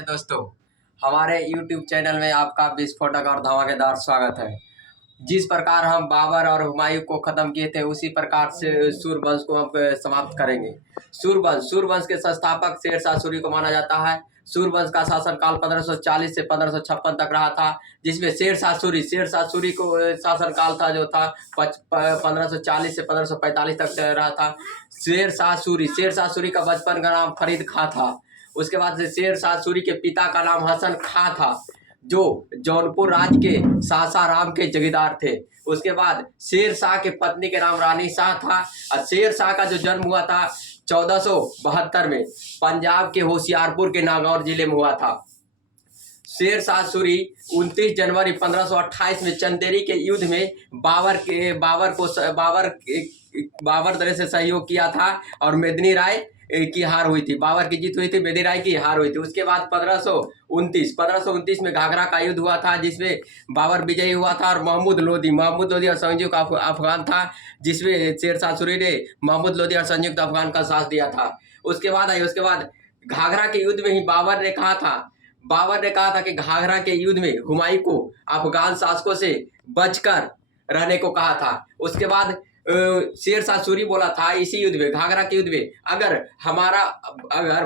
दोस्तों, हमारे YouTube channel में आपका विस्फोटक और धमाकेदार स्वागत है। जिस प्रकार हम बाबर और हुमायूं को खत्म किए थे, उसी प्रकार से सूर्यवंश को हम समाप्त करेंगे। सूर्यवंश के संस्थापक शेरशाह सूरी को माना जाता है। सूर्यवंश का शासनकाल 1540 से 1556 तक रहा था, जिसमें शेरशाह सूरी को शासनकाल था जो था 1540 से 1545 तक रहा था। शेरशाह सूरी का बचपन का नाम फरीद खां था। उसके बाद से शेरशाह सूरी के पिता का नाम हसन खां था, जो जौनपुर राज्य के सासाराम के जगीरदार थे। उसके बाद शेरशाह के पत्नी के नाम रानी शाह था। और शेरशाह का जो जन्म हुआ था 1472 में पंजाब के होशियारपुर के नागौर जिले में हुआ था। शेरशाह सूरी 29 जनवरी 1528 में चंदेरी के युद्ध में बाबर दरे से सहयोग किया था और मेदिनी राय की हार हुई थी। बाबर की जीत हुई थी, मेदिनी राय की हार हुई थी। उसके बाद 1529 में घाघरा का युद्ध हुआ था, जिसमें बाबर विजयी हुआ था और महमूद लोदी और संयुक्त अफगान था, जिसमें शेरशाह सूरी ने महमूद लोदी और संयुक्त अफगान का साथ दिया था। उसके बाद घाघरा के युद्ध में ही बाबर ने कहा था कि घाघरा के युद्ध में हुमायूं को अफगान शासकों से बचकर रहने को कहा था। उसके बाद शेरशाह सूरी बोला था इसी युद्ध में, घाघरा के युद्ध में, अगर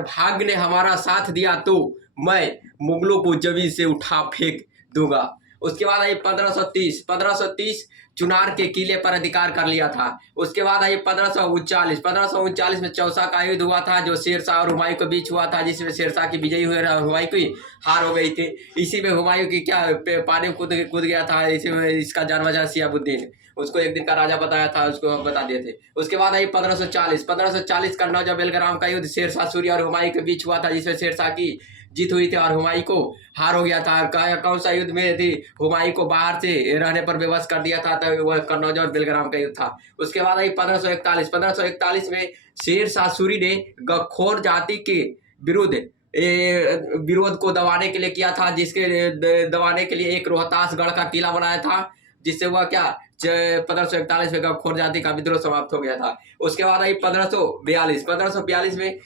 भाग्य ने हमारा साथ दिया तो मैं मुगलों को जमीन से उठा फेंक दूंगा। उसके बाद आई 1530 चुनार के किले पर अधिकार कर लिया था। उसके बाद आई 1539 में चौसा का युद्ध हुआ था, जो शेरशाह और हुमायूं के बीच हुआ था, जिसमें शेरशाह की विजयी हुई और हुमायूं की हार हो गई थी। इसी में हुमायूं की पानी में कूद गया था। इसी में इसका जन्म था शिहाबुद्दीन, उसको एक दिन का राजा बताया था, उसको हम बता दिए थे। उसके बाद आई 1540 का नौजा बेलग्राम का युद्ध शेरशाह सूरी और हुमायूं के बीच हुआ था, जिसमें शेरशाह की जीत हुई थी और हुमायूं को हार हो गया था। कौन सा युद्ध में थी? हुमायूं को बाहर से रहने पर विवश कर दिया था, तो वह कन्नौज और बेलग्राम का युद्ध था। उसके बाद आई 1541 में शेरशाह सूरी ने गखोर जाति के विरोध को दबाने के लिए किया था, जिसके दबाने के लिए एक रोहतासगढ़ का किला बनाया था, जिससे हुआ क्या 1541 में गखोर जाति का विद्रोह समाप्त हो गया था। उसके बाद आई 1542 में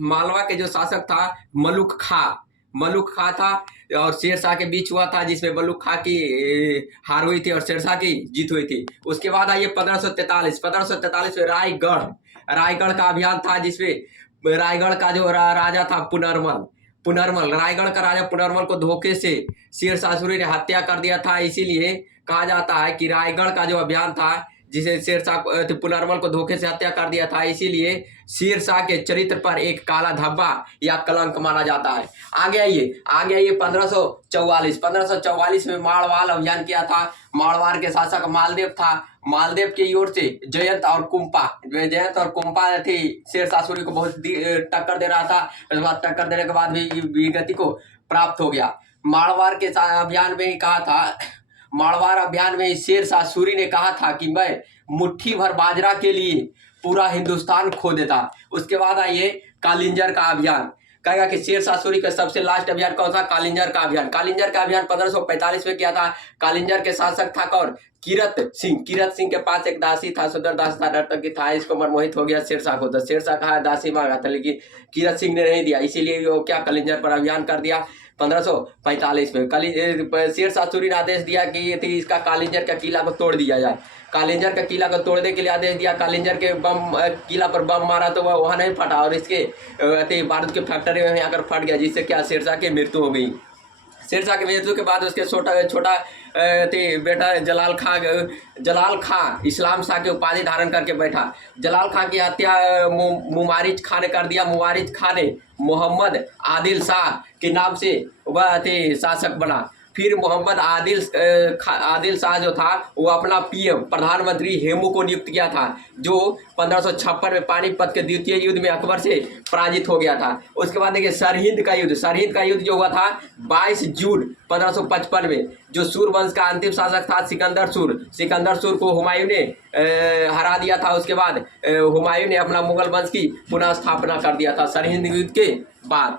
मालवा के जो शासक था मलुक खां था और शेरशाह के बीच हुआ था, जिसमें मलुक खां की हार हुई थी और शेरशाह की जीत हुई थी। उसके बाद आइए 1543 में रायगढ़ का अभियान था, जिसमें रायगढ़ का जो राजा था रायगढ़ का राजा पुनर्मल को धोखे से शेरशाह सूरी ने हत्या कर दिया था। इसीलिए कहा जाता है कि रायगढ़ का जो अभियान था, जिसे शेरशाह पुनर्मल को धोखे से हत्या कर दिया था, इसीलिए शेरशाह के चरित्र पर एक काला धब्बा या कलंक माना जाता है। आगे आइए 1544 में मारवाड़ अभियान किया था। मारवाड़ के शासक मालदेव था। मालदेव की ओर से जयंत और कुंपा थी, शेरशाह सूरी को बहुत टक्कर दे रहा था। उसके बाद टक्कर देने के बाद भी विगति को प्राप्त हो गया। मारवाड़ के अभियान में ही कहा था, मारवाड़ अभियान में शेरशाह सूरी ने कहा था कि मैं मुट्ठी भर बाजरा के लिए पूरा हिंदुस्तान खो देता। उसके बाद आइए कालिंजर का अभियान। कहेगा कि शेरशाह सूरी का सबसे लास्ट अभियान कौन सा? कालिंजर का अभियान 1545 में किया था। कालिंजर के शासक था कौन? किरत सिंह के पास एक दासी था, सुंदर दास था, नर्तकी था। इसको मनमोहित हो गया शेरशाह को, तो शेरशाह कहा दासी मांगा था, लेकिन किरत सिंह ने नहीं दिया, इसीलिए वो क्या कालिंजर पर अभियान कर दिया 1545 में। शेरशाह सूरी ने आदेश दिया कि इसका कालिंजर का किला को तोड़ दिया जाए। कालिंजर का किला को तोड़ने के लिए आदेश दिया। कालिंजर के किला पर बम मारा तो वह वहाँ नहीं फटा और इसके बारूद के फैक्ट्री में आकर फट गया, जिससे क्या शेरशाह की मृत्यु हो गई। शेरशाह की मृत्यु के बाद उसके छोटा बेटा जलाल खां इस्लाम शाह की उपाधि धारण करके बैठा। जलाल खां की हत्या मुवारिज खां ने कर दिया। मुवारिज खां ने मोहम्मद आदिल शाह के नाम से वह शासक बना। फिर मोहम्मद आदिल शाह जो था, वो अपना पीएम प्रधानमंत्री हेमू को नियुक्त किया था, जो 1556 में पानीपत के द्वितीय युद्ध में अकबर से पराजित हो गया था। उसके बाद देखिए सरहिंद का युद्ध जो हुआ था 22 जून 1555 में, जो सूरवंश का अंतिम शासक था सिकंदर सूर को हुमायूं ने हरा दिया था। उसके बाद हुमायूं ने अपना मुगल वंश की पुनः स्थापना कर दिया था सरहिंद युद्ध के बाद।